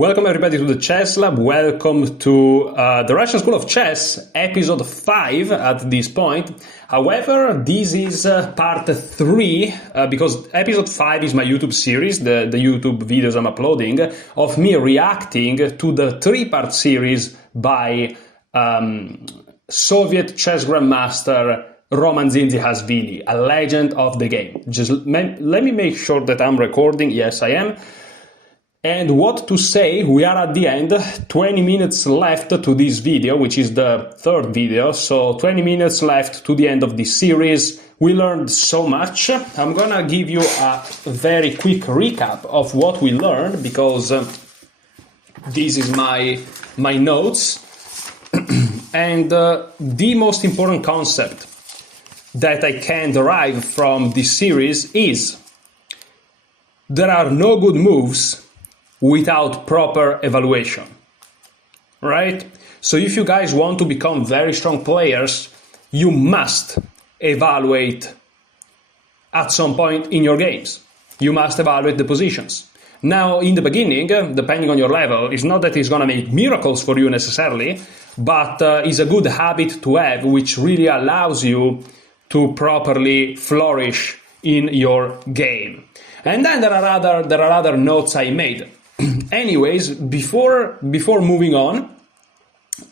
Welcome everybody to the Chess Lab. Welcome to the Russian School of Chess, episode 5 at this point. However, this is part 3 because episode 5 is my YouTube series, the YouTube videos I'm uploading, of me reacting to the 3-part series by Soviet chess grandmaster Roman Dzindzikhashvili, a legend of the game. Just let me make sure that I'm recording. Yes, I am. And what to say, we are at the end, 20 minutes left to this video, which is the 3rd video, so 20 minutes left to the end of this series. We learned so much. I'm gonna give you a very quick recap of what we learned, because this is my notes. And the most important concept that I can derive from this series is there are no good moves without proper evaluation, right? So if you guys want to become very strong players, you must evaluate at some point in your games. You must evaluate the positions. Now, in the beginning, depending on your level, it's not that it's going to make miracles for you necessarily, but it's a good habit to have, which really allows you to properly flourish in your game. And then there are other notes I made. Anyways, before moving on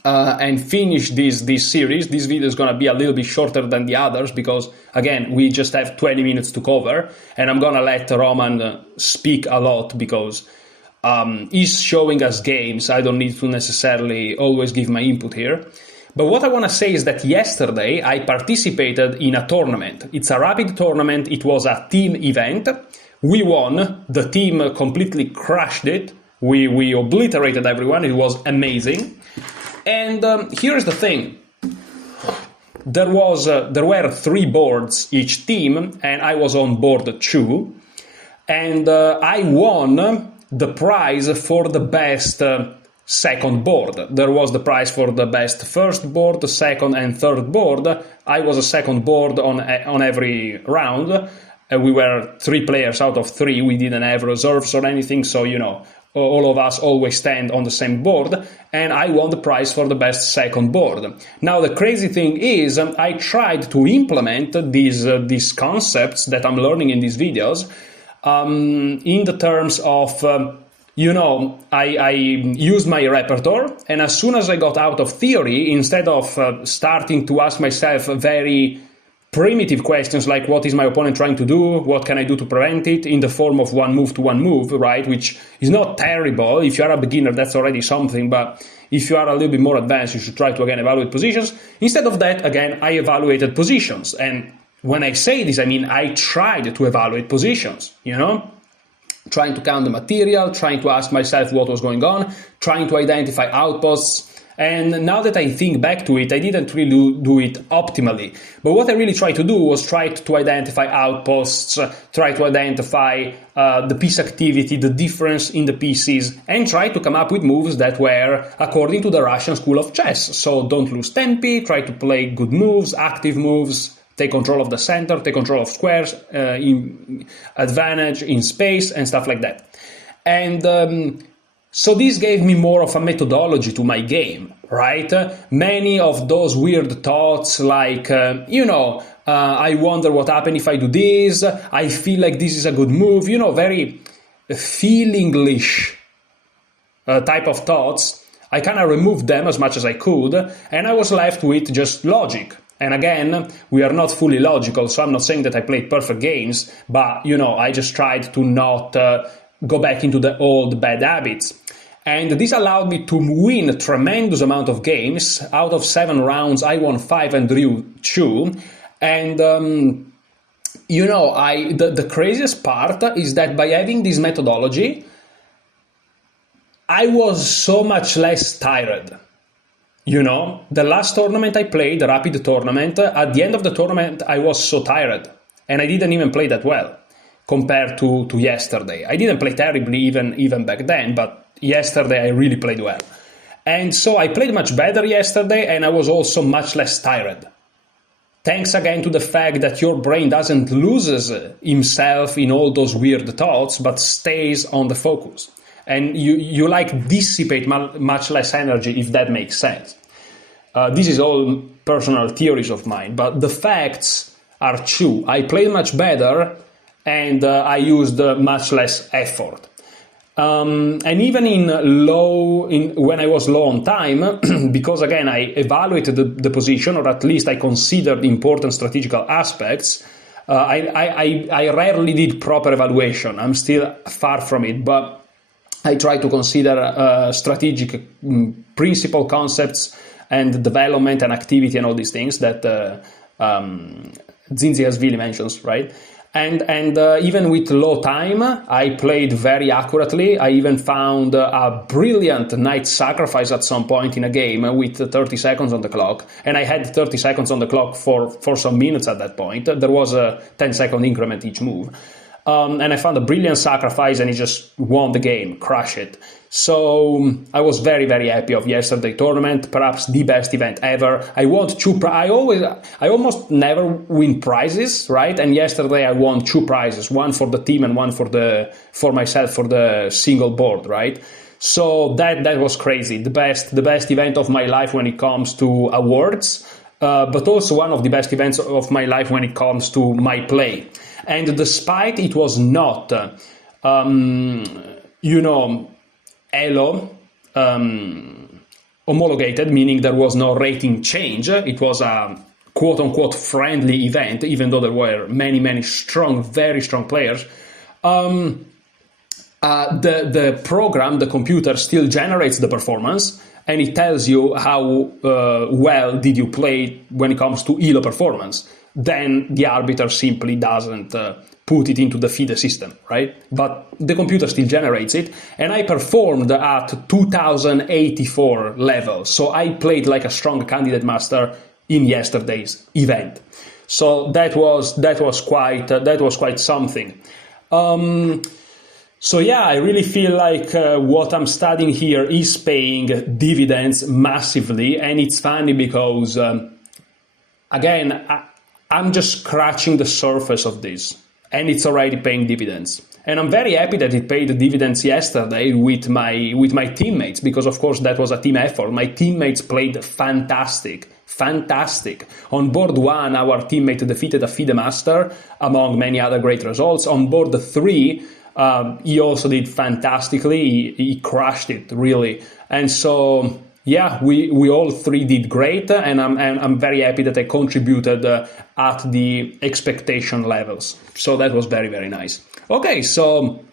and finish this series, this video is going to be a little bit shorter than the others because, again, we just have 20 minutes to cover, and I'm going to let Roman speak a lot because he's showing us games. I don't need to necessarily always give my input here. But what I want to say is that yesterday I participated in a tournament. It's a rapid tournament. It was a team event. We won. The team completely crushed it. We obliterated everyone. It was amazing. And here's the thing. There were 3 boards each team, and I was on board 2. And I won the prize for the best second board. There was the prize for the best first board, the second and third board. I was a second board on every round. We were 3 players out of 3. We didn't have reserves or anything, so, you know, all of us always stand on the same board, and I won the prize for the best second board. Now, the crazy thing is, I tried to implement these concepts that I'm learning in these videos in the terms of, I used my repertoire, and as soon as I got out of theory, instead of starting to ask myself very primitive questions like what is my opponent trying to do, what can I do to prevent it, in the form of one move to one move, right, which is not terrible. If you are a beginner, that's already something, but if you are a little bit more advanced, you should try to, again, evaluate positions. Instead of that, again, I evaluated positions, and when I say this, I mean I tried to evaluate positions, trying to count the material, trying to ask myself what was going on, trying to identify outposts. And now that I think back to it, I didn't really do it optimally. But what I really tried to do was try to identify outposts, try to identify the piece activity, the difference in the pieces, and try to come up with moves that were according to the Russian School of Chess. So don't lose tempi, try to play good moves, active moves, take control of the center, take control of squares, advantage in space, and stuff like that. And so this gave me more of a methodology to my game, right? Many of those weird thoughts like, I wonder what happened if I do this, I feel like this is a good move, very feelinglish type of thoughts. I kind of removed them as much as I could, and I was left with just logic. And again, we are not fully logical, so I'm not saying that I played perfect games, but, I just tried to not go back into the old bad habits. And this allowed me to win a tremendous amount of games. Out of 7 rounds, I won 5 and drew 2. And, the craziest part is that by having this methodology, I was so much less tired. The last tournament I played, the rapid tournament, at the end of the tournament, I was so tired. And I didn't even play that well compared to yesterday. I didn't play terribly even back then, but yesterday I really played well. And so I played much better yesterday, and I was also much less tired. Thanks again to the fact that your brain doesn't lose himself in all those weird thoughts, but stays on the focus. and you like dissipate much less energy, if that makes sense. This is all personal theories of mine, but the facts are true. I played much better, and I used much less effort. And even when I was low on time, because again, I evaluated the position, or at least I considered important strategical aspects, I rarely did proper evaluation. I'm still far from it, but I try to consider strategic principle concepts and development and activity and all these things that Zinziasvili mentions, right? And even with low time, I played very accurately. I even found a brilliant knight sacrifice at some point in a game with 30 seconds on the clock. And I had 30 seconds on the clock for some minutes at that point. There was a 10-second increment each move. And I found a brilliant sacrifice, and he just won the game, crush it. So I was very, very happy of yesterday tournament, perhaps the best event ever. I won I almost never win prizes, right? And yesterday I won 2 prizes, one for the team and one for myself for the single board, right? So that was crazy. The best event of my life when it comes to awards, but also one of the best events of my life when it comes to my play. And despite it was not, Elo homologated, meaning there was no rating change. It was a quote-unquote friendly event, even though there were many, many strong, very strong players. The program, the computer, still generates the performance, and it tells you how well did you play when it comes to Elo performance. Then the arbiter simply doesn't put it into the FIDE system, right? But the computer still generates it, and I performed at 2084 level. So I played like a strong candidate master in yesterday's event. So that was quite something. So yeah, I really feel like what I'm studying here is paying dividends massively, and it's funny because again, I'm just scratching the surface of this, and it's already paying dividends. And I'm very happy that it paid the dividends yesterday with my teammates, because of course that was a team effort. My teammates played fantastic. On board 1, our teammate defeated a FIDE master, among many other great results. On board 3, he also did fantastically. He crushed it, really. And so yeah, we all 3 did great, and I'm very happy that I contributed at the expectation levels. So that was very, very nice. Okay, so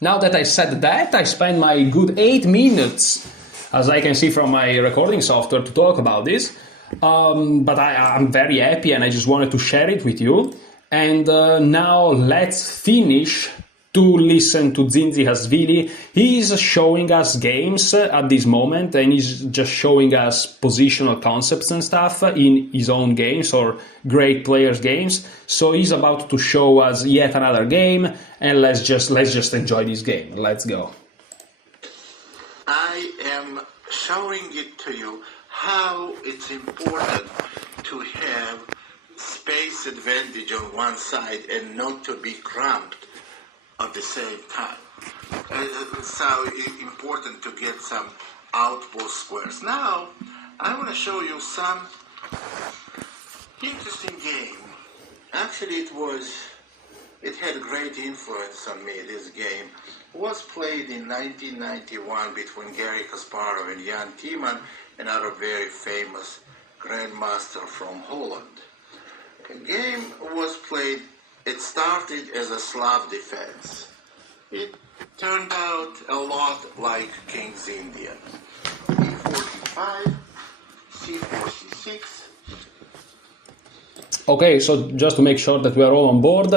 now that I said that, I spent my good 8 minutes, as I can see from my recording software, to talk about this. But I'm very happy, and I just wanted to share it with you. And now let's finish to listen to Zinziasvili. He's showing us games at this moment, and he's just showing us positional concepts and stuff in his own games or great players' games. So he's about to show us yet another game, and let's just enjoy this game. Let's go. I am showing it to you how it's important to have space advantage on one side and not to be cramped at the same time. It's so important to get some outpost squares. Now, I want to show you some interesting game. Actually, it had great influence on me, this game. It was played in 1991 between Garry Kasparov and Jan Timman, another very famous grandmaster from Holland. The game was played. It started as a Slav defense. It turned out a lot like King's Indian. E45, C4, C6. Okay, so just to make sure that we are all on board,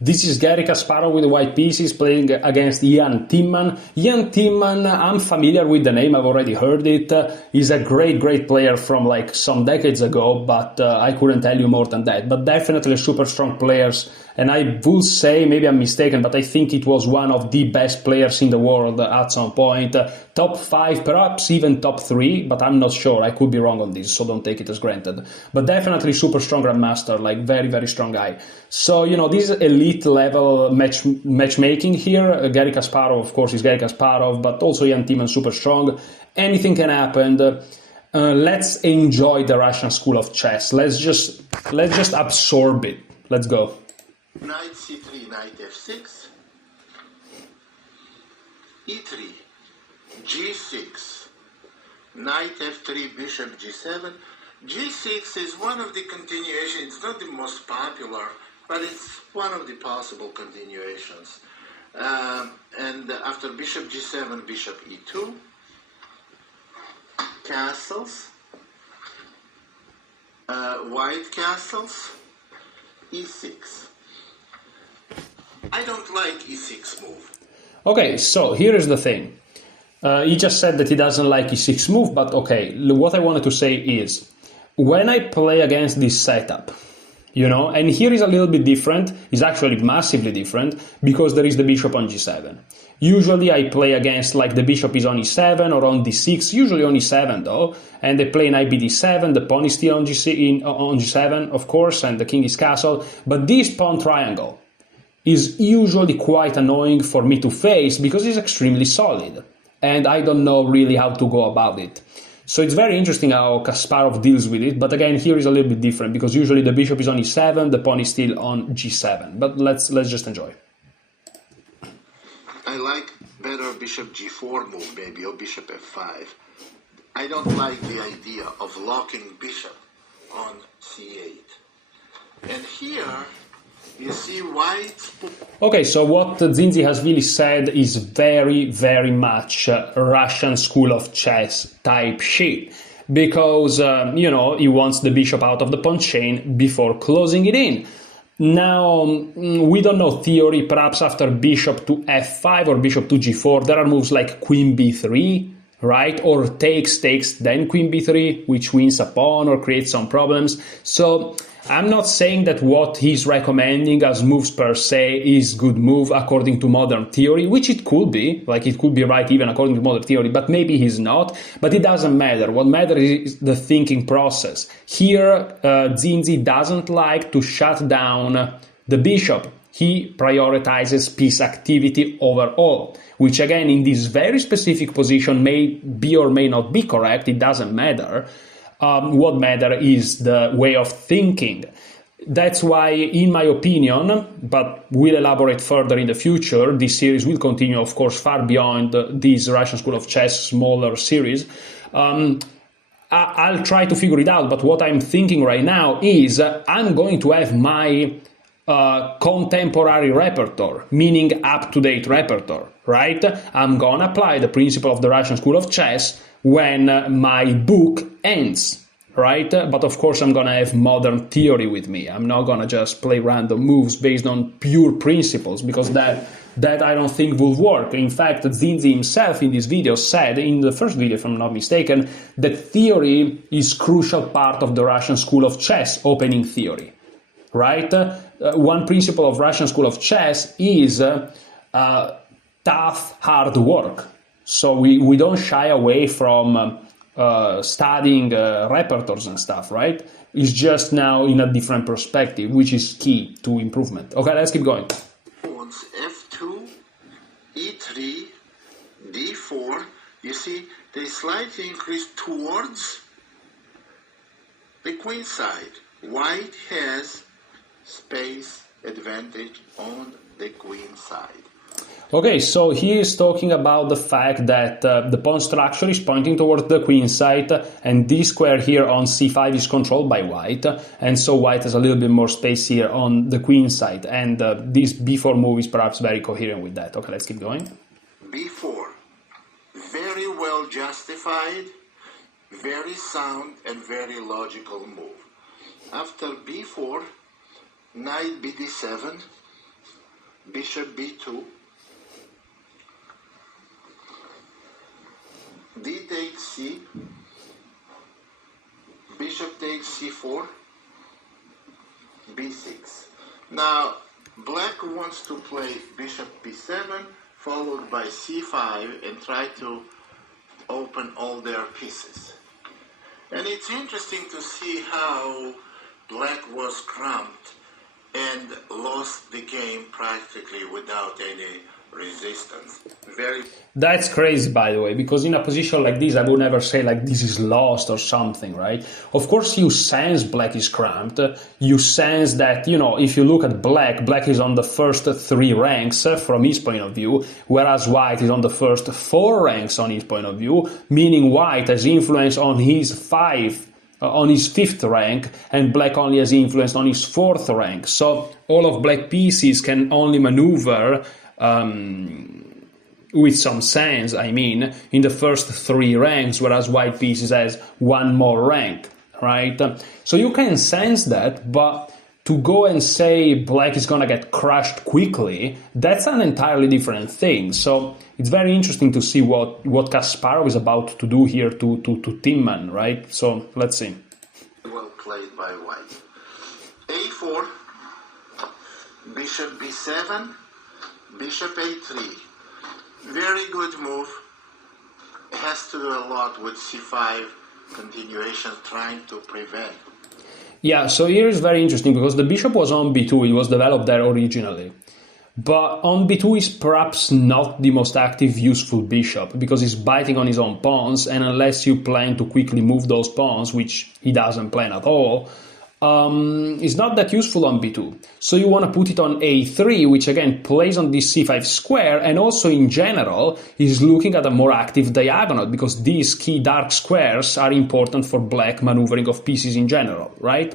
this is Garry Kasparov with the white pieces playing against Jan Timman. Jan Timman, I'm familiar with the name, I've already heard it. He's a great player from like some decades ago, but I couldn't tell you more than that. But definitely super strong players, and I will say, maybe I'm mistaken, but I think it was one of the best players in the world at some point. Top 5, perhaps even top 3, but I'm not sure. I could be wrong on this, so don't take it as granted. But definitely super strong grandmaster, like very, very strong guy. So, this elite elite level matchmaking here. Garry Kasparov, of course, is Garry Kasparov, but also Jan Timman super strong. Anything can happen. Let's enjoy the Russian school of chess. Let's just absorb it. Let's go. Knight c3, knight f6, e3, g6, knight f3, bishop g7. g6 is one of the continuations. It's not the most popular, but it's one of the possible continuations. And after bishop g7, bishop e2, castles, white castles, e6. I don't like e6 move. Okay, so here is the thing. He just said that he doesn't like e6 move, but okay, what I wanted to say is, when I play against this setup, and here is a little bit different, it's actually massively different, because there is the bishop on g7. Usually I play against, like, the bishop is on e7 or on d6, usually on e7 though, and they play knight bd7, the pawn is still on g7, of course, and the king is castled, but this pawn triangle is usually quite annoying for me to face because it's extremely solid, and I don't know really how to go about it. So it's very interesting how Kasparov deals with it, but again, here is a little bit different, because usually the bishop is on e7, the pawn is still on g7, but let's just enjoy. I like better bishop g4 move maybe, or bishop f5. I don't like the idea of locking bishop on c8. And here, you see white. Okay, so what Dzindzihashvili said is very, very much Russian school of chess type shit. Because, he wants the bishop out of the pawn chain before closing it in. Now, we don't know theory, perhaps after bishop to f5 or bishop to g4, there are moves like queen b3, right? Or takes, then queen b3, which wins a pawn or creates some problems. So I'm not saying that what he's recommending as moves per se is good move according to modern theory, which it could be, like it could be right even according to modern theory, but maybe he's not. But it doesn't matter. What matters is the thinking process. Here, Dzindzi doesn't like to shut down the bishop. He prioritizes piece activity overall, which again, in this very specific position may be or may not be correct. It doesn't matter. What matters is the way of thinking. That's why, in my opinion, but we'll elaborate further in the future, this series will continue, of course, far beyond this Russian School of Chess smaller series. I'll try to figure it out, but what I'm thinking right now is I'm going to have my contemporary repertoire, meaning up-to-date repertoire, right? I'm gonna apply the principle of the Russian School of Chess when my book ends, right? But of course I'm gonna have modern theory with me. I'm not gonna just play random moves based on pure principles, because that I don't think will work. In fact, Dzindzi himself in this video said, in the first video if I'm not mistaken, that theory is crucial part of the Russian School of Chess, opening theory, right? One principle of Russian School of Chess is tough, hard work. So we don't shy away from studying repertoires and stuff, right? It's just now in a different perspective, which is key to improvement. Okay, let's keep going. F2, E3, D4, you see, they slightly increase towards the queen side. White has space advantage on the queen side. Okay, so he is talking about the fact that the pawn structure is pointing towards the queen side, and this square here on c5 is controlled by white, and so white has a little bit more space here on the queen side, and this b4 move is perhaps very coherent with that. Okay, let's keep going. b4, very well justified, very sound, and very logical move. After b4, knight bd7, bishop b2, d takes c, bishop takes c4, b6. Now, black wants to play bishop b7, followed by c5, and try to open all their pieces. And it's interesting to see how black was cramped and lost the game practically without any resistance. That's crazy, by the way, because in a position like this, I would never say like this is lost or something, right? Of course, you sense black is cramped. You sense that, if you look at black is on the first 3 ranks from his point of view, whereas white is on the first 4 ranks on his point of view, meaning white has influence on his 5th rank, and black only has influence on his 4th rank. So all of black pieces can only maneuver with some sense, in the first 3 ranks, whereas white pieces has 1 more rank, right? So you can sense that, but to go and say black is gonna get crushed quickly, that's an entirely different thing. So it's very interesting to see what Kasparov is about to do here to Timman, right? So let's see. Well played by white. A4, bishop b7, bishop a3. Very good move. It has to do a lot with c5 continuation, trying to prevent. Yeah, so here is very interesting because the bishop was on b2, it was developed there originally. But on b2 is perhaps not the most active, useful bishop because he's biting on his own pawns, and unless you plan to quickly move those pawns, which he doesn't plan at all, it's not that useful on b2. So you want to put it on a3, which again plays on this c5 square, and also in general is looking at a more active diagonal because these key dark squares are important for black maneuvering of pieces in general, right?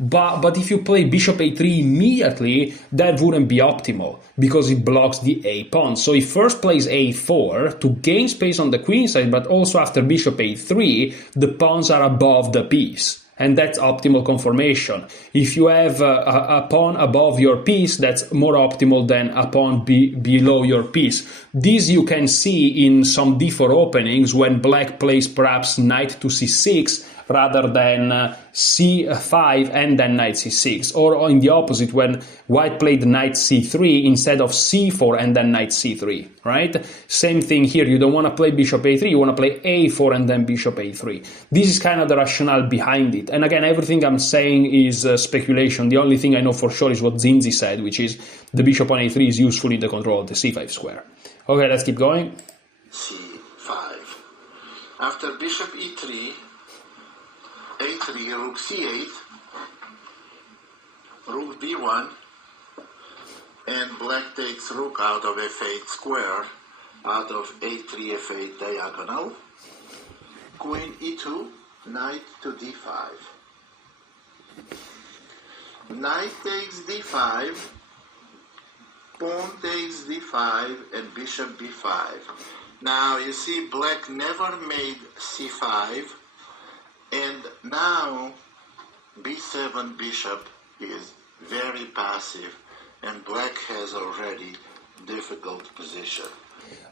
But if you play bishop a3 immediately, that wouldn't be optimal because it blocks the a pawn. So he first plays a4 to gain space on the queen side, but also after bishop a3, the pawns are above the piece. And that's optimal conformation. If you have a pawn above your piece, that's more optimal than a pawn below your piece. This you can see in some d4 openings when black plays perhaps knight to c6 rather than c5 and then knight c6. Or in the opposite, when white played knight c3 instead of c4 and then knight c3, right? Same thing here. You don't want to play bishop a3, you want to play a4 and then bishop a3. This is kind of the rationale behind it. And again, everything I'm saying is speculation. The only thing I know for sure is what Zinzi said, which is the bishop on a3 is useful in the control of the c5 square. Okay, let's keep going. c5. After bishop e3, a3, rook c8, rook d1, and black takes rook out of f8 square, out of a3, f8 diagonal. Queen e2, knight to d5. Knight takes d5, pawn takes d5, and bishop b5. Now you see black never made c5, and now b7 bishop is very passive, and black has already difficult position.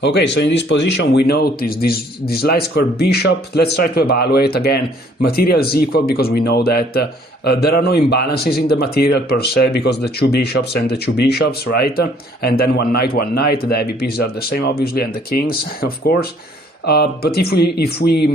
Okay, so in this position we notice this light square bishop. Let's try to evaluate again. Material is equal because we know that there are no imbalances in the material per se because the 2 bishops and the 2 bishops, right? And then one knight, the heavy pieces are the same obviously, and the kings, of course. But if we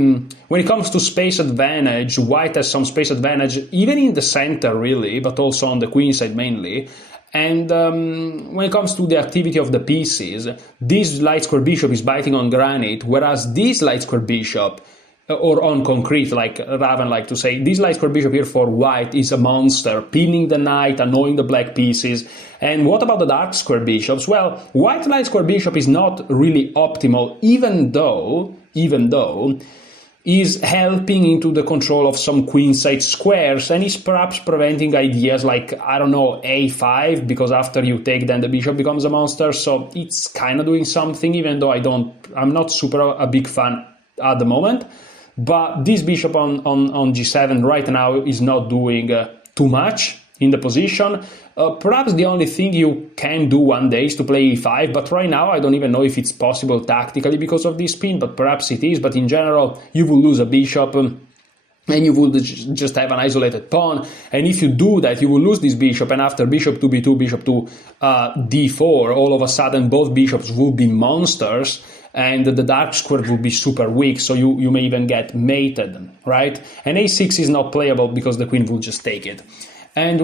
when it comes to space advantage, white has some space advantage even in the center really, but also on the queen side mainly. And when it comes to the activity of the pieces, this light square bishop is biting on granite, whereas this light square bishop, or on concrete, like Raven like to say, this light square bishop here for white is a monster, pinning the knight, annoying the black pieces. And what about the dark square bishops? Well, white light square bishop is not really optimal, even though is helping into the control of some queenside squares, and is perhaps preventing ideas like, I don't know, a5, because after you take then the bishop becomes a monster. So it's kind of doing something, even though I'm not super a big fan at the moment. But this bishop on g7 right now is not doing too much in the position. Perhaps the only thing you can do one day is to play e5, but right now I don't even know if it's possible tactically because of this spin, but perhaps it is. But in general, you will lose a bishop and you will just have an isolated pawn. And if you do that, you will lose this bishop, and after bishop to b2, bishop to d4, all of a sudden both bishops will be monsters, and the dark square will be super weak, so you may even get mated, right? And a6 is not playable because the queen will just take it. And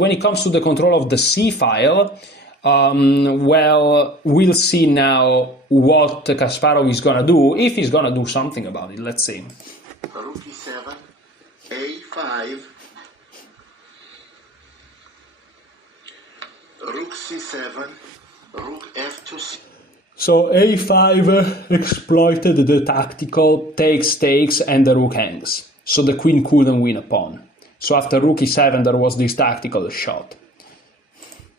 when it comes to the control of the c file, well, we'll see now what Kasparov is gonna do, if he's gonna do something about it. Let's see. Rook e7, a5, rook c7, rook f2. So a5 exploited the tactical takes, and the rook hangs. So the queen couldn't win a pawn. So after rook e7 there was this tactical shot.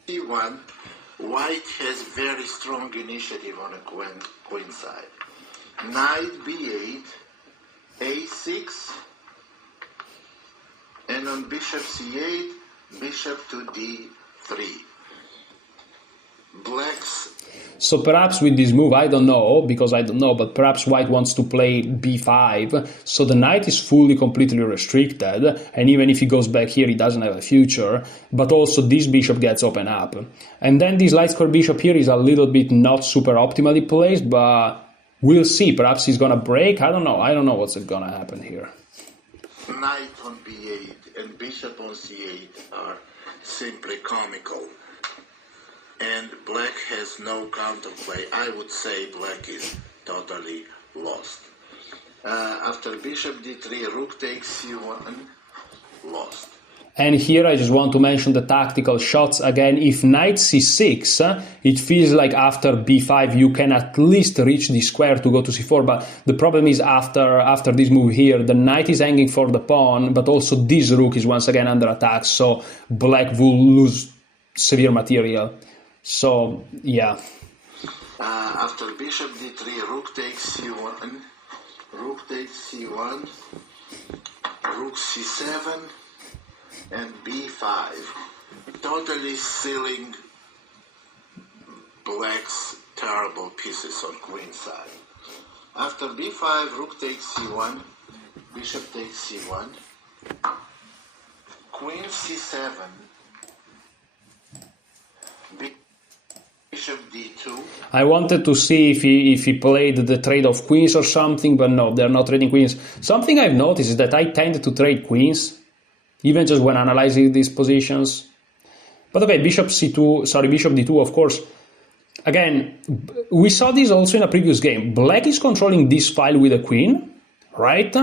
c1, white has very strong initiative on a queen side. Knight b8, a6, and on bishop c8, bishop to d3. Black's. So perhaps with this move, I don't know, but perhaps white wants to play b5, so the knight is completely restricted, and even if he goes back here, he doesn't have a future, but also this bishop gets open up. And then this light square bishop here is a little bit not super optimally placed, but we'll see, perhaps he's gonna break, I don't know what's gonna happen here. Knight on b8 and bishop on c8 are simply comical. And black has no counterplay. I would say black is totally lost. After bishop d3, rook takes c1, lost. And here I just want to mention the tactical shots again. If knight c6, it feels like after b5 you can at least reach the square to go to c4, but the problem is after this move here, the knight is hanging for the pawn, but also this rook is once again under attack, so black will lose severe material. So, yeah. After bishop d3, rook takes c1, rook takes c1, rook c7, and b5. Totally sealing black's terrible pieces on queen side. After b5, rook takes c1, bishop takes c1, queen c7, bishop d2. I wanted to see if he played the trade of queens or something, but no, they're not trading queens. Something I've noticed is that I tend to trade queens, even just when analyzing these positions. But okay, bishop d2, of course. Again, we saw this also in a previous game. Black is controlling this file with a queen, right?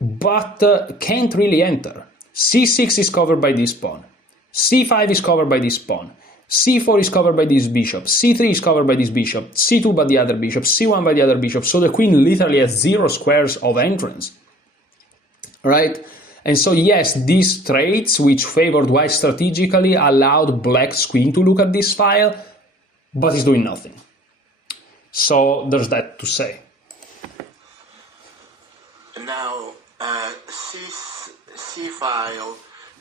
But can't really enter. c6 is covered by this pawn. c5 is covered by this pawn. c4 is covered by this bishop, c3 is covered by this bishop, c2 by the other bishop, c1 by the other bishop, so the queen literally has 0 squares of entrance, right? And so yes, these traits, which favored white strategically, allowed black's queen to look at this file, but it's doing nothing. So there's that to say. Now, C file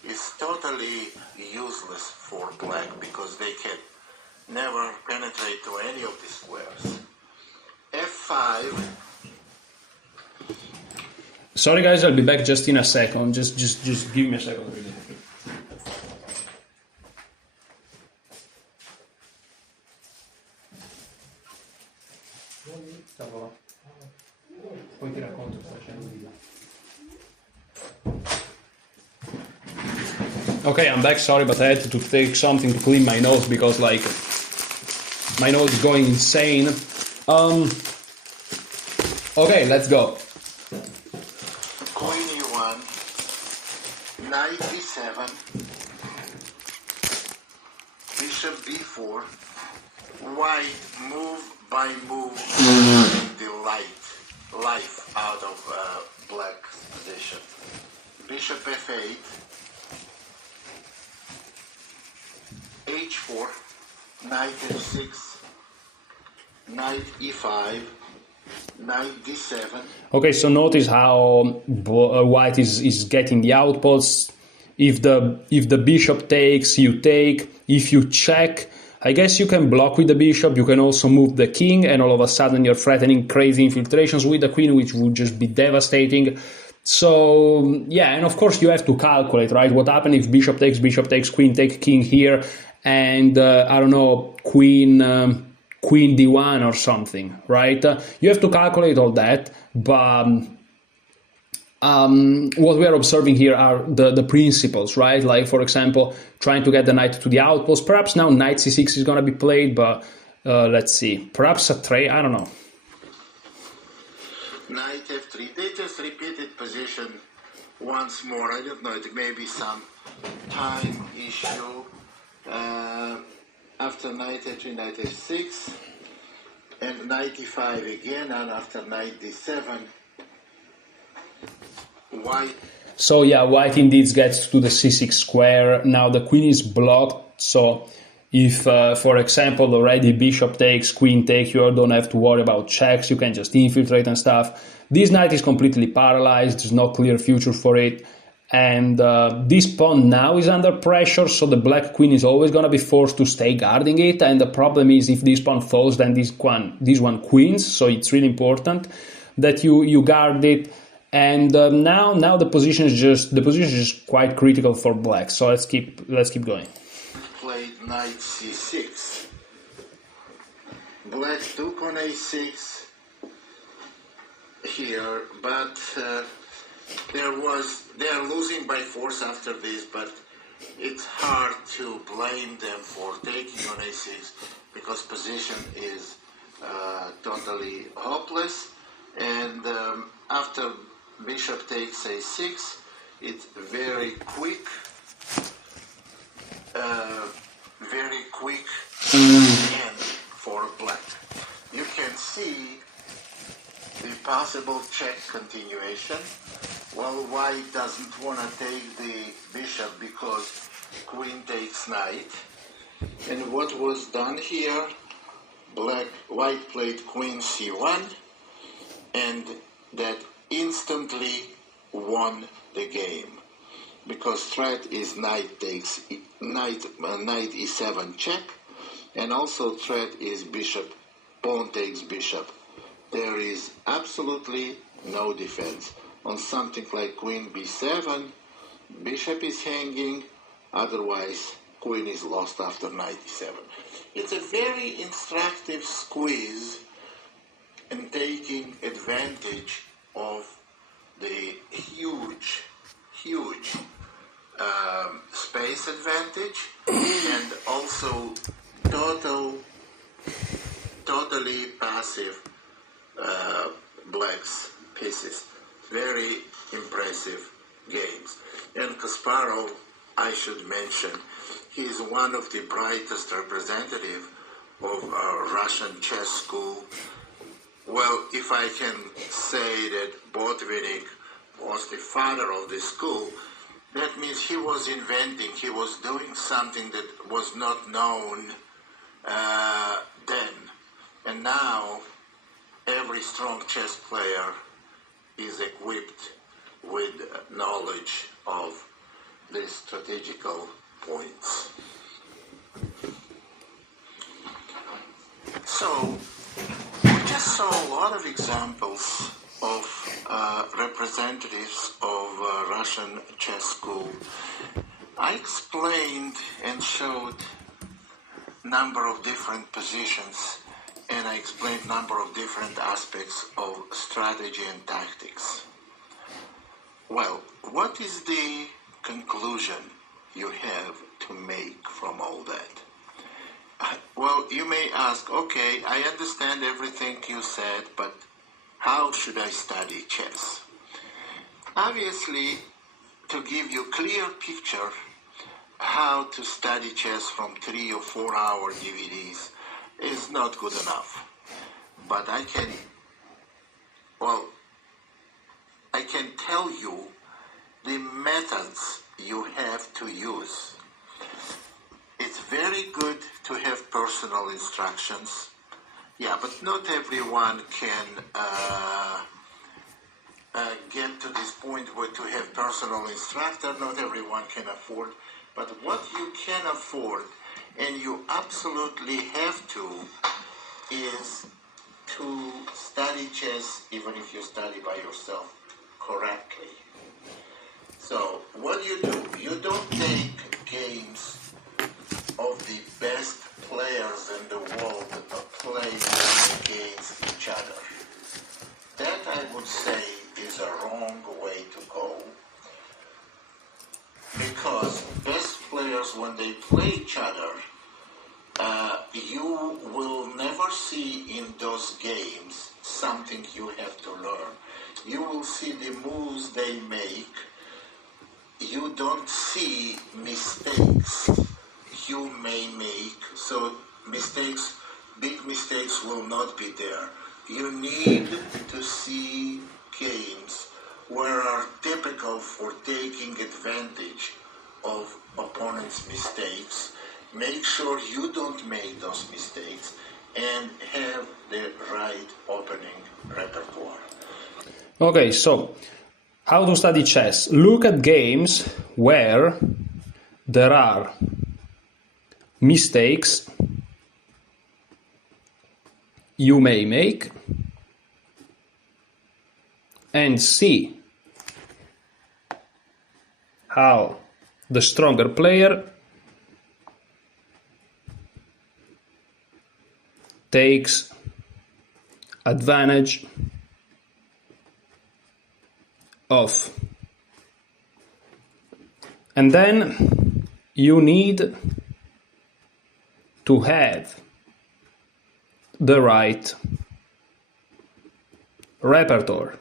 is totally useless for black because they can never penetrate to any of the squares. F5. Sorry guys, I'll be back just in a second. Just give me a second really. Poi ti racconto sto facendo il video. Okay, I'm back. Sorry, but I had to take something to clean my nose because, like, my nose is going insane. Okay, let's go. Queen e1, knight b7, bishop b4. White move by move the life out of black's position. Bishop f8. H4, knight f6, knight e5, knight d7. Okay, so notice how white is getting the outposts. If the bishop takes, you take. If you check, I guess you can block with the bishop. You can also move the king, and all of a sudden you're threatening crazy infiltrations with the queen, which would just be devastating. So yeah, and of course you have to calculate, right? What happens if bishop takes, queen takes, king here, and I don't know, queen d1 or something, right? You have to calculate all that, but what we are observing here are the principles, right? Like, for example, trying to get the knight to the outpost. Perhaps now knight c6 is going to be played, but let's see. Perhaps a trade, I don't know. Knight f3. They just repeated position once more. I don't know, it may be some time issue. After knight f3, knight f6, and knight e5 again, and after knight d7, white. So yeah, white indeed gets to the c6 square. Now the queen is blocked, so if, for example, already bishop takes, queen takes, you don't have to worry about checks, you can just infiltrate and stuff. This knight is completely paralyzed, there's no clear future for it. And this pawn now is under pressure, so the black queen is always going to be forced to stay guarding it. And the problem is, if this pawn falls, then this one queens. So it's really important that you guard it. And now the position is just quite critical for black. So let's keep going. Played knight c6. Black took on a6 here, but they're losing by force after this, but it's hard to blame them for taking on a6 because position is totally hopeless. And after bishop takes a6, it's very quick end for black. You can see the possible check continuation. Well, white doesn't want to take the bishop because queen takes knight. And what was done here? White played queen c1, and that instantly won the game because threat is knight takes knight e7 check, and also threat is bishop pawn takes bishop. There is absolutely no defense. On something like queen b7, bishop is hanging, otherwise queen is lost after knight e7. It's a very instructive squeeze and taking advantage of the huge space advantage and also totally passive black's pieces. Very impressive games. And Kasparov, I should mention, he is one of the brightest representatives of Russian chess school. Well, if I can say that Botvinnik was the father of the school, that means he was inventing, he was doing something that was not known then. And now every strong chess player is equipped with knowledge of the strategical points. So, we just saw a lot of examples of representatives of Russian chess school. I explained and showed number of different positions, and I explained number of different aspects of strategy and tactics. Well, what is the conclusion you have to make from all that? Well, you may ask, okay, I understand everything you said, but how should I study chess? Obviously, to give you a clear picture how to study chess from 3 or 4 hour DVDs is not good enough. But I can tell you the methods you have to use. It's very good to have personal instructions. Yeah, but not everyone can get to this point where to have personal instructor. Not everyone can afford. But what you can afford, and you absolutely have to, is to study chess, even if you study by yourself, correctly. So what do? You don't take games of the best players in the world playing against each other. That, I would say, is a wrong way to go, because best players, when they play each other, you will never see in those games something you have to learn. You will see the moves they make. You don't see mistakes you may make. So big mistakes will not be there. You need to see games where are typical for taking advantage of opponents' mistakes. Make sure you don't make those mistakes and have the right opening repertoire. Okay, so how to study chess? Look at games where there are mistakes you may make and see how the stronger player takes advantage of. And then you need to have the right repertoire.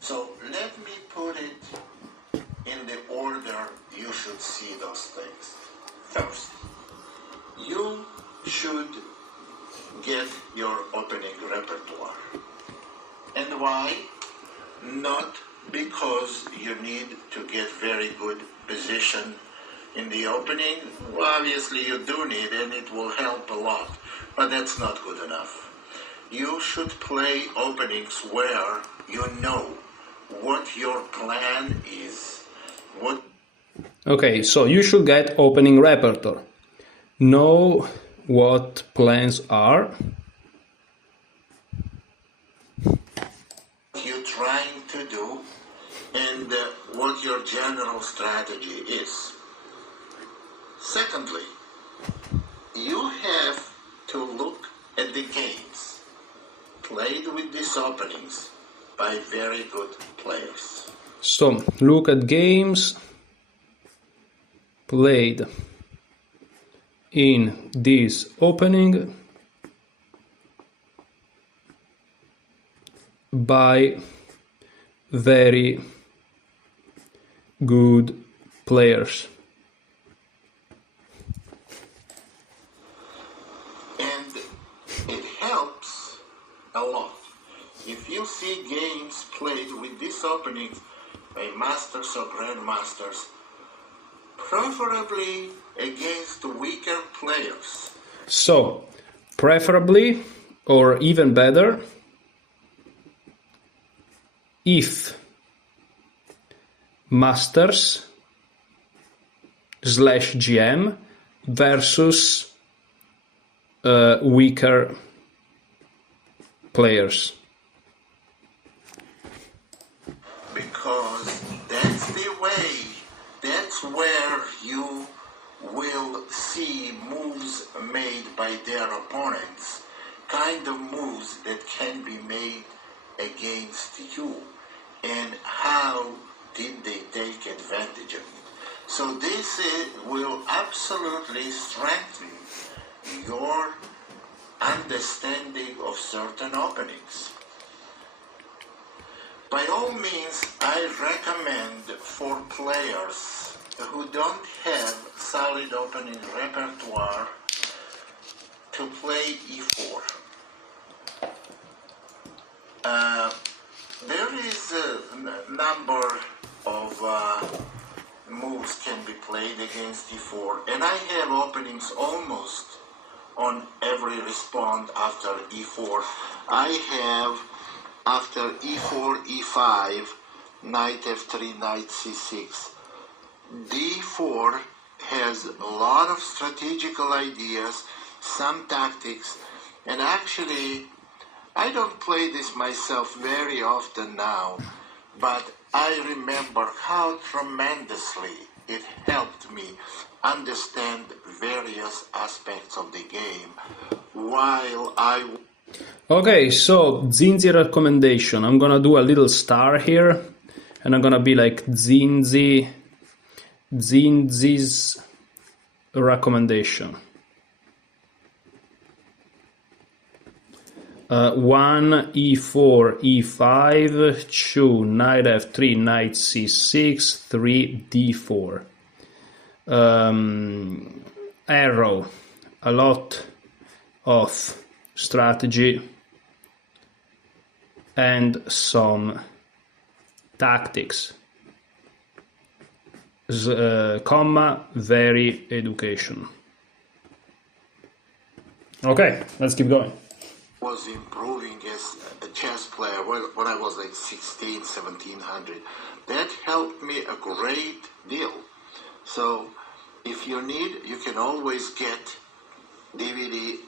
So let me put it in the order you should see those things. First, you should get your opening repertoire. And why? Not because you need to get very good position in the opening. Well, obviously you do need, and it will help a lot, but that's not good enough. You should play openings where you know what your plan is. Okay, so you should get opening repertoire. Know what plans are. You're trying to do and what your general strategy is. Secondly, you have to look at the games played with these openings by very good players. So look at games played in this opening by very good players. And it helps a lot. If you see games played with these openings by masters or grandmasters, preferably against weaker players. So, preferably, or even better, if masters / GM versus weaker players. Because that's the way, that's where you will see moves made by their opponents, kind of moves that can be made against you, and how did they take advantage of it. So this will absolutely strengthen your understanding of certain openings. By all means, I recommend for players who don't have solid opening repertoire to play e4. There is a number of moves can be played against e4, and I have openings almost on every response after e4. I have after e4, e5, knight f3, knight c6. d4 has a lot of strategical ideas, some tactics, and actually I don't play this myself very often now, but I remember how tremendously it helped me understand various aspects of the game while I Okay, so Zinzi recommendation. I'm gonna do a little star here, and I'm gonna be like Zinzi's recommendation. 1 e4 e5 2 knight f3 knight c6 3 d4. Arrow, a lot of strategy and some tactics. Comma, very education. Okay, let's keep going. Was improving as a chess player when I was like 16, 1700. That helped me a great deal. So if you need, you can always get DVD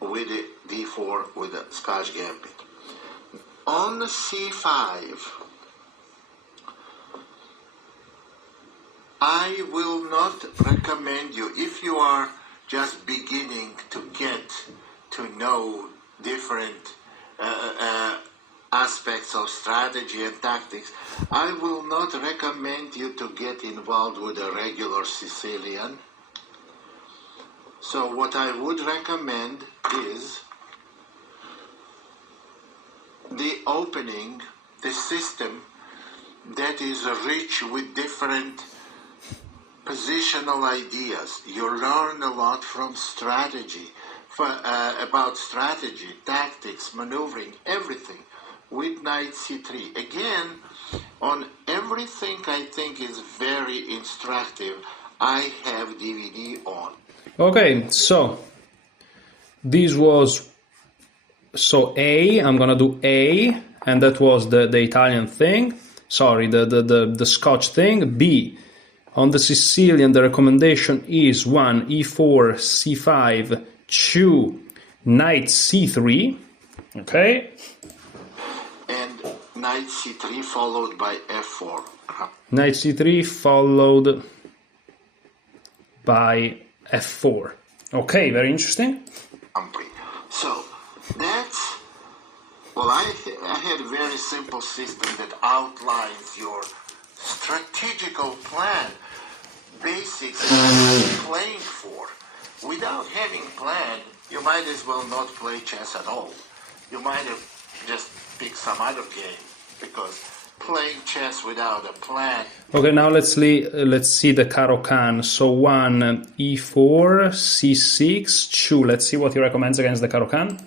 with the D4 with the Scotch Gambit. On the C5, I will not recommend you, if you are just beginning to get to know different aspects of strategy and tactics, I will not recommend you to get involved with a regular Sicilian. So what I would recommend is the opening, the system that is rich with different positional ideas. You learn a lot from strategy, about strategy, tactics, maneuvering, everything with knight c3. Again, on everything I think is very instructive, I have DVD on. Okay, so this was A. I'm gonna do A, and that was the Italian thing. Sorry, the Scotch thing. B. On the Sicilian, the recommendation is 1 e4 c5 2 knight c3. Okay. And knight c3 followed by f4. Knight c3 followed by f4. Okay, very interesting. So that's, well, I had a very simple system that outlines your strategical plan, basics playing for. Without having plan, you might as well not play chess at all. You might have just picked some other game, because playing chess without a plan. Okay, now let's see the Caro-Kann. So 1 e4 c6 2. Let's see what he recommends against the Caro-Kann.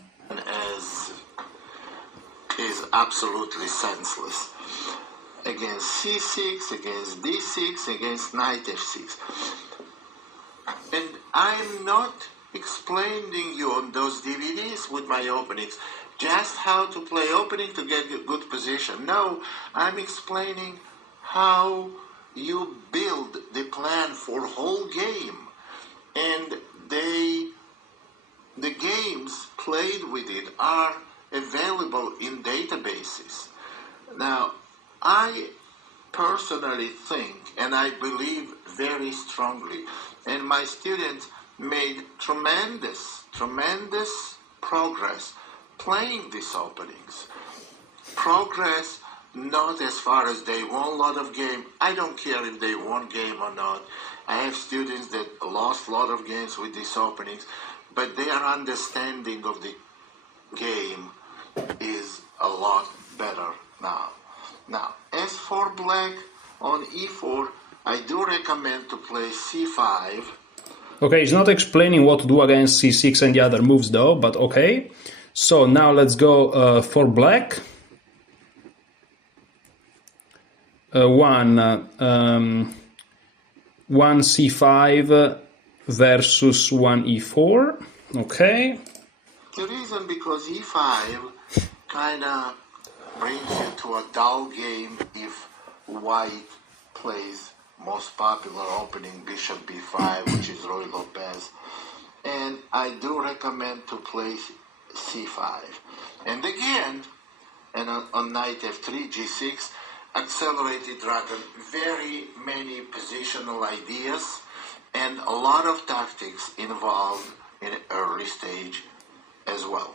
Is absolutely senseless. Against c6, against d6, against knight f6. And I'm not explaining you on those DVDs with my openings just how to play opening to get a good position. No, I'm explaining how you build the plan for whole game. And the games played with it are available in databases. Now, I personally think, and I believe very strongly, and my students made tremendous progress playing these openings. Progress not as far as they won a lot of game. I don't care if they won game or not. I have students that lost a lot of games with these openings, but their understanding of the game is a lot better now. Now, as for black on e4, I do recommend to play c5. Okay, he's not explaining what to do against c6 and the other moves though, but okay. So now let's go for black. 1 c5 versus 1 e4. Okay. The reason because e5 kind of brings you to a dull game if white plays most popular opening bishop b5, which is Ruy Lopez. And I do recommend to play c5. And again, and on knight f3, g6, accelerated dragon, very many positional ideas and a lot of tactics involved in early stage as well.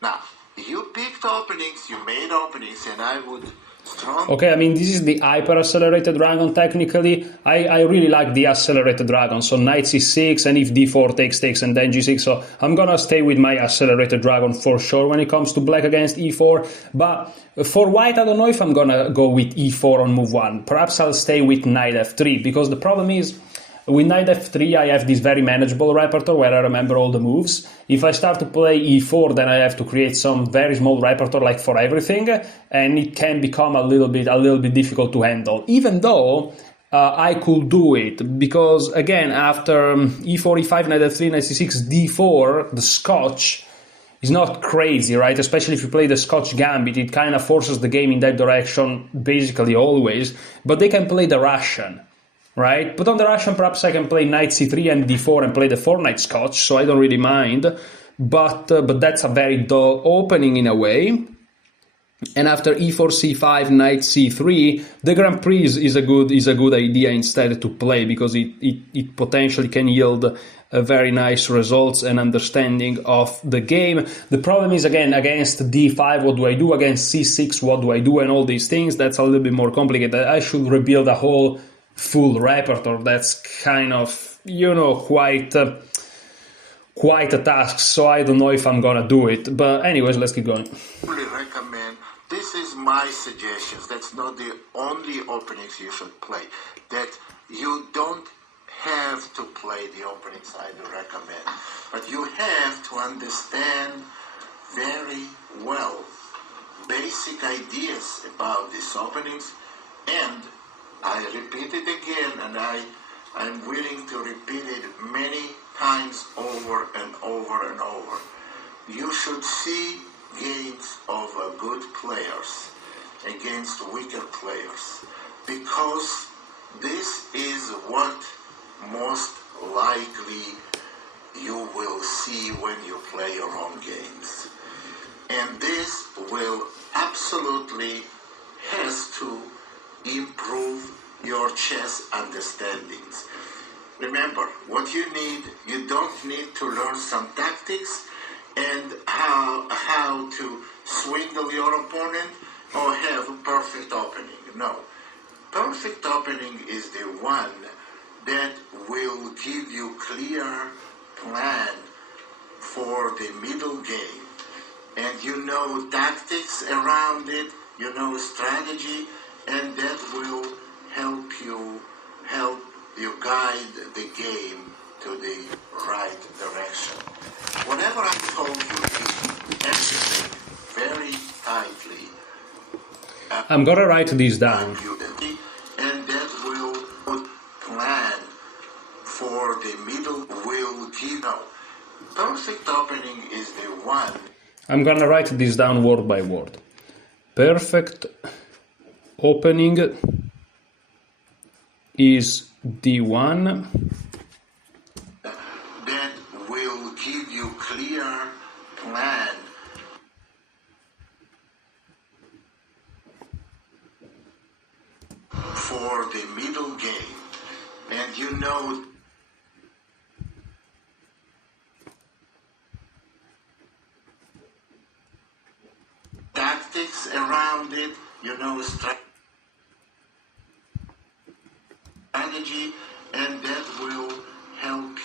Now, you picked openings, you made openings, and I would strongly... Okay, I mean, this is the hyper-accelerated dragon, technically. I really like the accelerated dragon, so knight c6, and if d4 takes, and then g6, so I'm gonna stay with my accelerated dragon for sure when it comes to black against e4, but for white, I don't know if I'm gonna go with e4 on move 1. Perhaps I'll stay with knight f3, because the problem is, with knight f3, I have this very manageable repertoire where I remember all the moves. If I start to play e4, then I have to create some very small repertoire like for everything, and it can become a little bit difficult to handle. Even though I could do it, because again, after e4, e5, knight f3, knight c6, d4, the Scotch is not crazy, right? Especially if you play the Scotch Gambit, it kind of forces the game in that direction basically always. But they can play the Russian, right? But on the Russian, perhaps I can play knight c3 and d4 and play the 4-knight Scotch, so I don't really mind. But that's a very dull opening in a way. And after e4, c5, knight c3, the Grand Prix is a good idea instead to play, because it potentially can yield very nice results and understanding of the game. The problem is, again, against d5, what do I do? Against c6, what do I do? And all these things, that's a little bit more complicated. I should rebuild a whole full repertoire. That's kind of, quite a task, so I don't know if I'm gonna do it. But anyways, let's keep going. Really recommend, this is my suggestions, that's not the only openings you should play, that you don't have to play the openings I do recommend, but you have to understand very well basic ideas about these openings, and I repeat it again, and I'm willing to repeat it many times over and over and over. You should see games of good players against weaker players, because this is what most likely you will see when you play your own games. And this will absolutely has to improve your chess understandings. Remember, what you don't need to learn some tactics and how to swindle your opponent or have a perfect opening. No. Perfect opening is the one that will give you clear plan for the middle game. And you know tactics around it, you know strategy, and that will help you guide the game to the right direction. Whatever I told you is everything very tightly. I'm gonna write this down. And that will plan for the middle will give. No, perfect opening is the one. I'm gonna write this down word by word. Perfect opening is the one that will give you clear plan for the middle game, and you know tactics around it, you know strategy, and that will help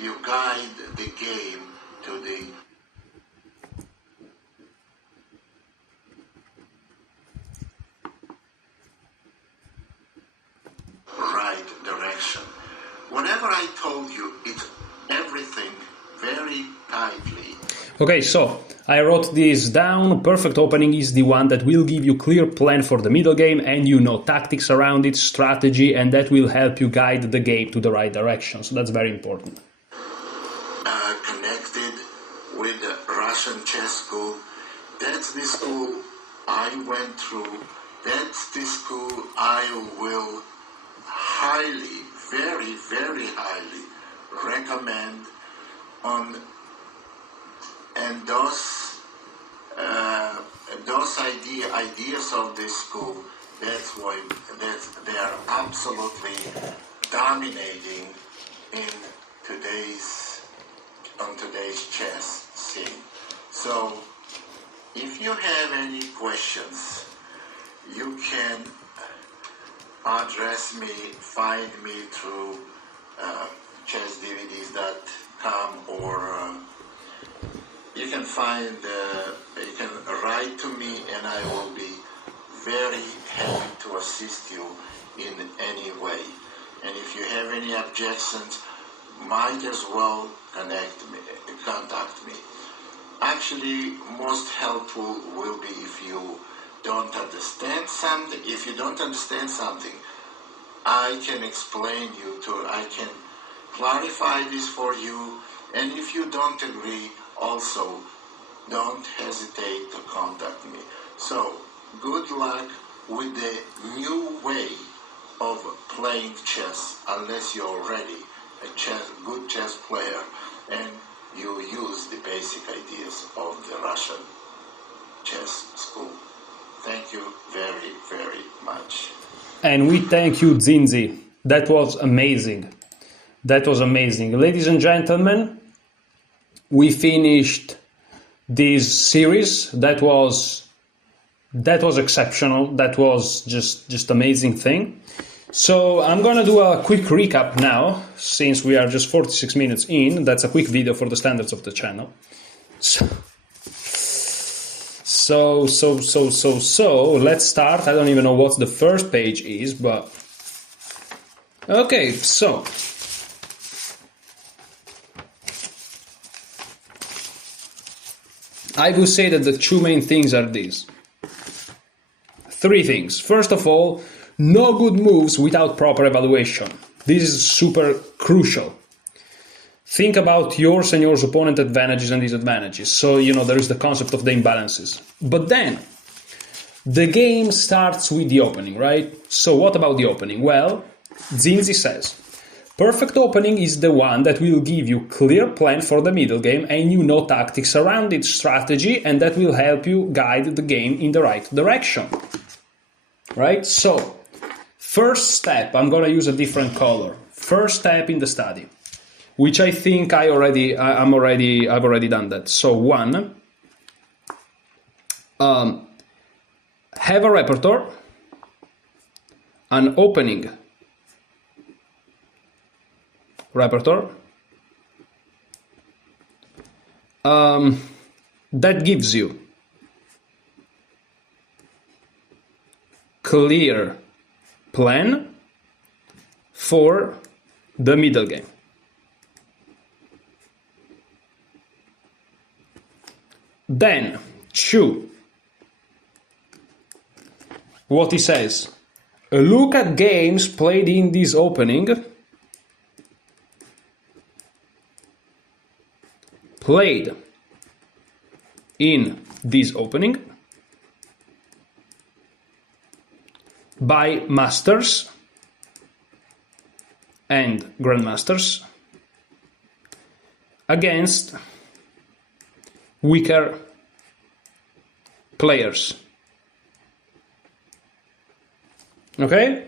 you guide the game to the right direction. Whatever I told you, it's everything very tightly. Okay, so I wrote this down. Perfect opening is the one that will give you clear plan for the middle game, and you know tactics around it, strategy, and that will help you guide the game to the right direction. So that's very important. Connected with the Russian chess school. That's the school I went through. That's the school I will highly, very, very highly recommend on. And those ideas of this school, that's why they are absolutely dominating on today's chess scene. So, if you have any questions, you can address me, find me through chessdvds.com, or you can write to me, and I will be very happy to assist you in any way. And if you have any objections, might as well contact me. Actually, most helpful will be if you don't understand something. If you don't understand something, I can explain I can clarify this for you. And if you don't agree, also, don't hesitate to contact me. So, good luck with the new way of playing chess, unless you're already a good chess player and you use the basic ideas of the Russian chess school. Thank you very, very much. And we thank you, Zinzi. That was amazing. That was amazing. Ladies and gentlemen, we finished this series. That was exceptional. That was just amazing thing. So I'm gonna do a quick recap now, since we are just 46 minutes in. That's a quick video for the standards of the channel. So let's start. I don't even know what the first page is, but okay. So I would say that the two main things are these. Three things. First of all, no good moves without proper evaluation. This is super crucial. Think about yours and your opponent's advantages and disadvantages. So, there is the concept of the imbalances. But then, the game starts with the opening, right? So what about the opening? Well, Zinzi says, perfect opening is the one that will give you clear plan for the middle game and tactics around its strategy, and that will help you guide the game in the right direction. Right? So, first step, I'm going to use a different color. First step in the study, which I think I've already done that. So 1, have a repertoire, an opening repertoire that gives you clear plan for the middle game. Then, 2, what he says, look at games played in this opening, played in this opening by masters and grandmasters against weaker players. Okay?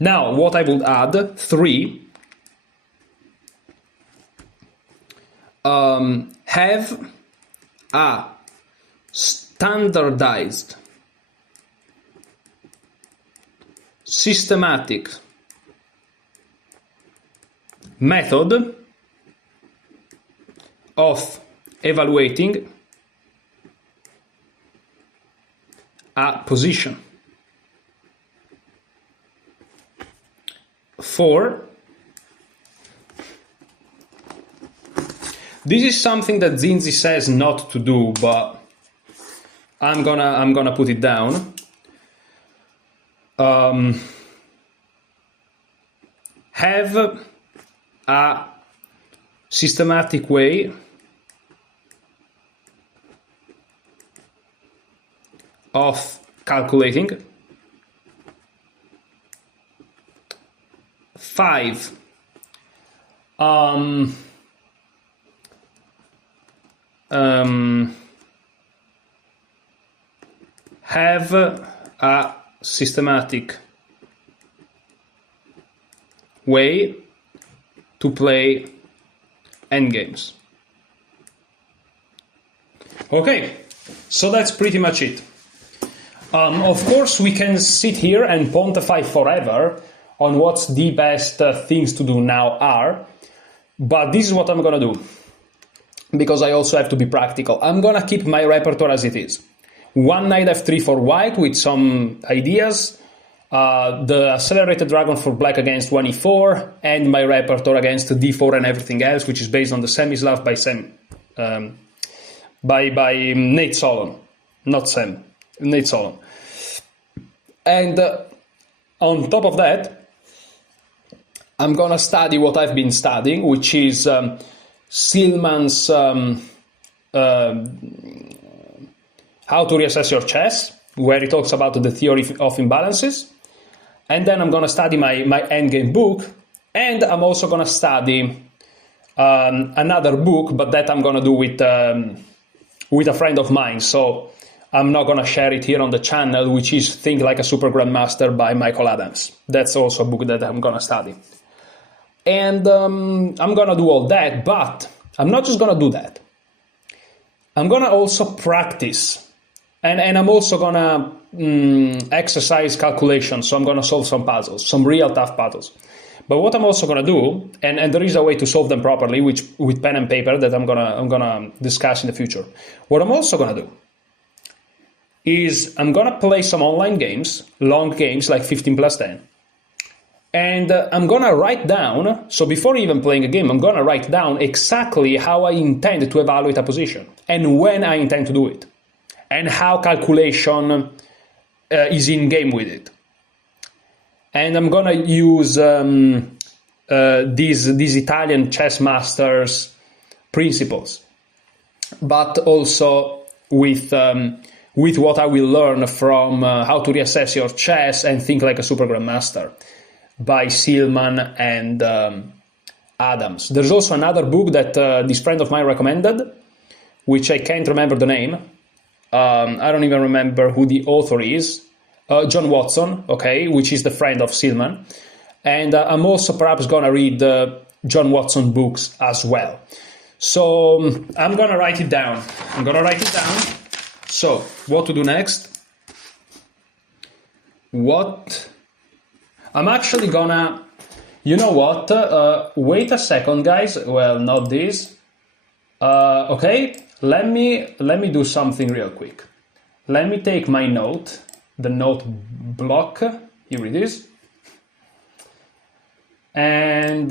Now, what I would add, 3, have a standardized, systematic method of evaluating a position. 4, this is something that Zinzi says not to do, but I'm gonna put it down. Have a systematic way of calculating. 5, have a systematic way to play endgames. Okay, so that's pretty much it. Of course, we can sit here and pontify forever on what's the best things to do now are, but this is what I'm gonna do, because I also have to be practical. I'm gonna keep my repertoire as it is. One knight f3 for white with some ideas, the accelerated dragon for black against one e4, and my repertoire against d4 and everything else, which is based on the Semislav by Nate Solon, not Sam, Nate Solon. And on top of that, I'm gonna study what I've been studying, which is Silman's How to Reassess Your Chess, where he talks about the theory of imbalances. And then I'm gonna study my endgame book, and I'm also gonna study another book, but that I'm gonna do with a friend of mine. So I'm not going to share it here on the channel, which is Think Like a Super Grandmaster by Michael Adams. That's also a book that I'm going to study. And I'm going to do all that, but I'm not just going to do that. I'm going to also practice. And I'm also going to exercise calculation. So I'm going to solve some puzzles, some real tough puzzles. But what I'm also going to do, and there is a way to solve them properly, which with pen and paper that I'm gonna discuss in the future. What I'm also going to do is I'm going to play some online games, long games like 15 plus 10. And I'm going to write down, so before even playing a game, I'm going to write down exactly how I intend to evaluate a position and when I intend to do it, and how calculation is in game with it. And I'm going to use these Italian chess masters' principles, but also with what I will learn from How to Reassess Your Chess and Think Like a Super Grandmaster by Silman and Adams. There's also another book that this friend of mine recommended, which I can't remember the name. I don't even remember who the author is. John Watson, okay, which is the friend of Silman. And I'm also perhaps going to read John Watson books as well. So I'm going to write it down. So, what to do next? I'm actually gonna... You know what? Wait a second, guys. Well, not this. Okay, let me do something real quick. Let me take my note, the note block. Here it is. And...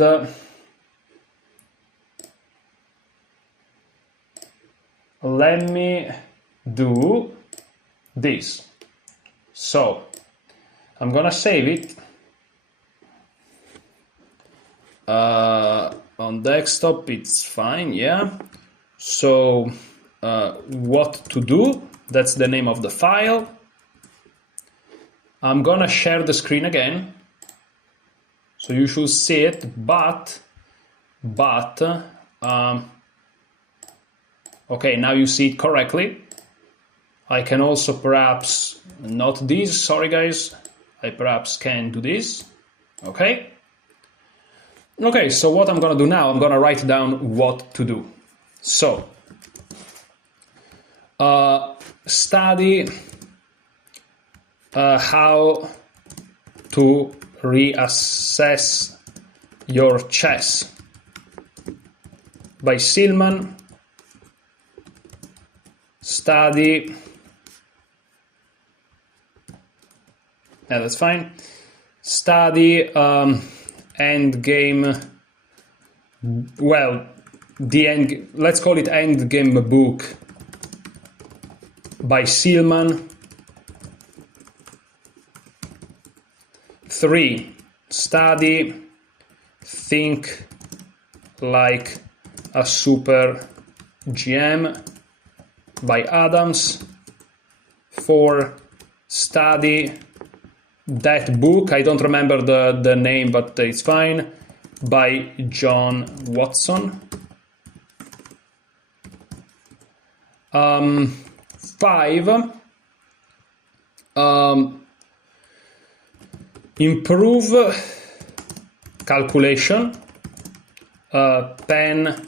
let me do this. So I'm gonna save it on desktop. It's fine, yeah. So what to do, that's the name of the file. I'm gonna share the screen again, so you should see it, but okay, now you see it correctly. I can also perhaps not this, sorry guys, I perhaps can do this, okay? Okay, so what I'm gonna do now, I'm gonna write down what to do. So, study how to reassess your chess by Silman. Study, yeah, that's fine. Study endgame, well, let's call it endgame book by Silman. 3. Study Think Like a Super GM by Adams. 4. Study that book, I don't remember the name, but it's fine, by John Watson. 5. Improve calculation, pen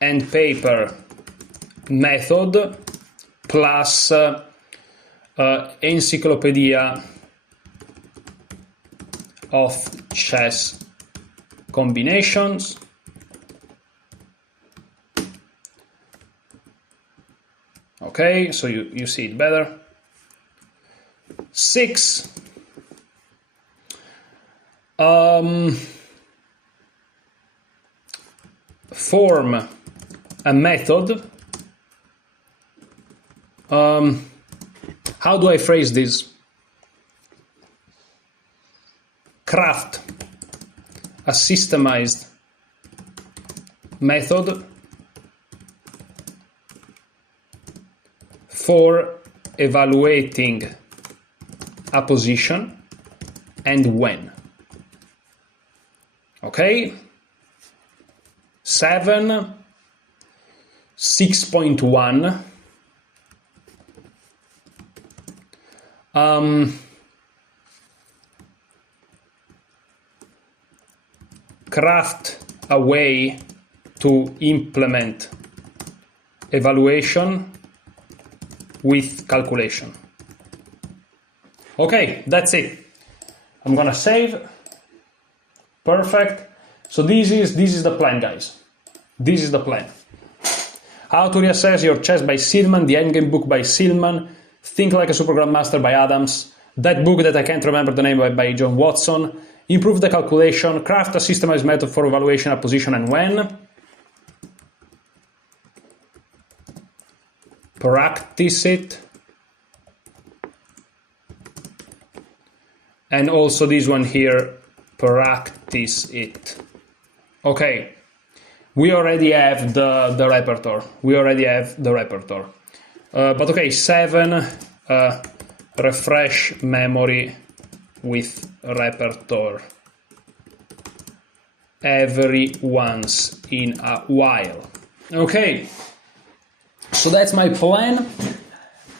and paper method plus encyclopedia of chess combinations. Okay, so you see it better. 6. Form a method. How do I phrase this? Craft a systemized method for evaluating a position and when. Okay? 7, 6.1. Craft a way to implement evaluation with calculation. Okay, that's it. I'm gonna save. Perfect. So this is the plan, guys. This is the plan. How to reassess your chess by Silman, the Endgame book by Silman, Think Like a Super Grandmaster by Adams, that book that I can't remember the name by John Watson, Improve the Calculation, Craft a Systemized Method for Evaluation of Position and When, Practice it, and also this one here, Practice it. Okay, we already have the repertoire. But okay, 7, refresh memory with repertoire every once in a while. Okay, so that's my plan.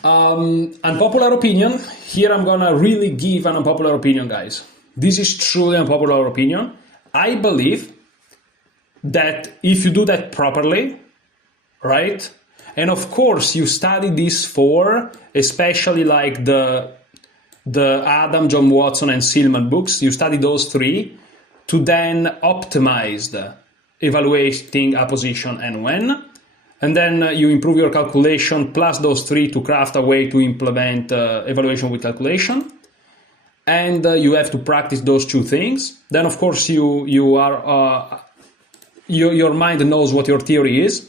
Unpopular opinion. Here I'm gonna really give an unpopular opinion, guys. This is truly unpopular opinion. I believe that if you do that properly, right? And of course you study these 4, especially like the Adam, John Watson, and Silman books. You study those 3 to then optimize the evaluating a position and when. And then you improve your calculation plus those 3 to craft a way to implement evaluation with calculation. And you have to practice those 2 things. Then of course you are your mind knows what your theory is.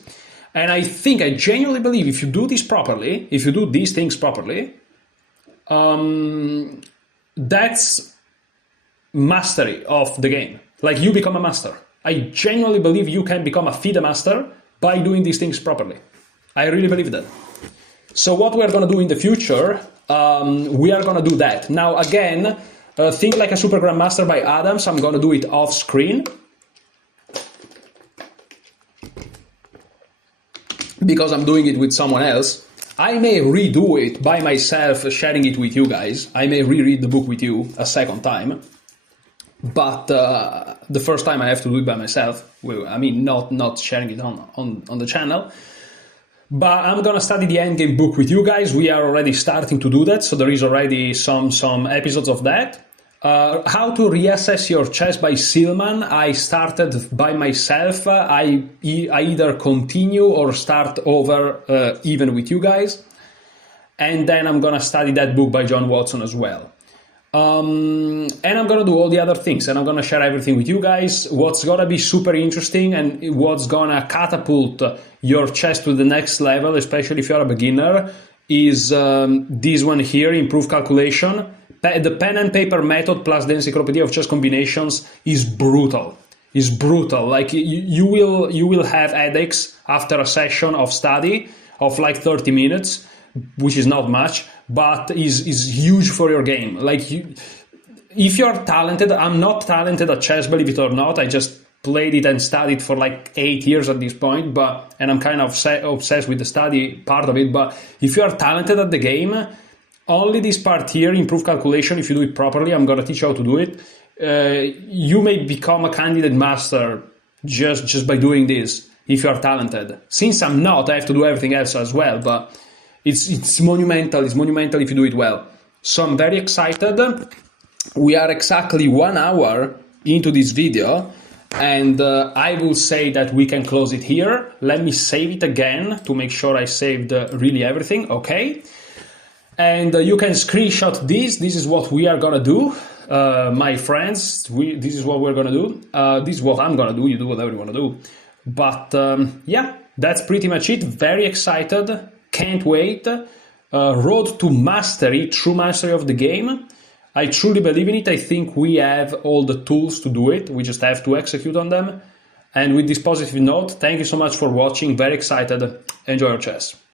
And I genuinely believe if you do this properly, if you do these things properly, that's mastery of the game. Like, you become a master. I genuinely believe you can become a FIDE master by doing these things properly. I really believe that. So what we're going to do in the future, we are going to do that. Now again, Think Like a Super Grandmaster by Adams, I'm going to do it off screen, because I'm doing it with someone else. I may redo it by myself, sharing it with you guys. I may reread the book with you a second time. But the first time I have to do it by myself. I mean, not sharing it on the channel. But I'm going to study the Endgame book with you guys. We are already starting to do that. So there is already some episodes of that. How to reassess your chess by Silman. I started by myself. I either continue or start over even with you guys. And then I'm going to study that book by John Watson as well. And I'm going to do all the other things. And I'm going to share everything with you guys. What's going to be super interesting and what's going to catapult your chess to the next level, especially if you're a beginner, is this one here, Improve Calculation. The pen and paper method plus the encyclopedia of chess combinations is brutal. It's brutal. Like, you will have headaches after a session of study of like 30 minutes, which is not much, but is huge for your game. Like, if you're talented, I'm not talented at chess, believe it or not. I just played it and studied for like 8 years at this point, and I'm kind of obsessed with the study part of it. But if you are talented at the game, only this part here, Improve Calculation, if you do it properly, I'm going to teach you how to do it. You may become a candidate master just by doing this. if you are talented. Since I'm not, I have to do everything else as well, but it's monumental. It's monumental if you do it well. So I'm very excited. We are exactly 1 hour into this video, and I will say that we can close it here. Let me save it again to make sure I saved really everything. Okay. And you can screenshot this. This is what we are gonna do, my friends. This is what we're gonna do. This is what I'm gonna do. You do whatever you wanna do. But yeah, that's pretty much it. Very excited. Can't wait. Road to mastery, true mastery of the game. I truly believe in it. I think we have all the tools to do it. We just have to execute on them. And with this positive note, thank you so much for watching. Very excited. Enjoy your chess.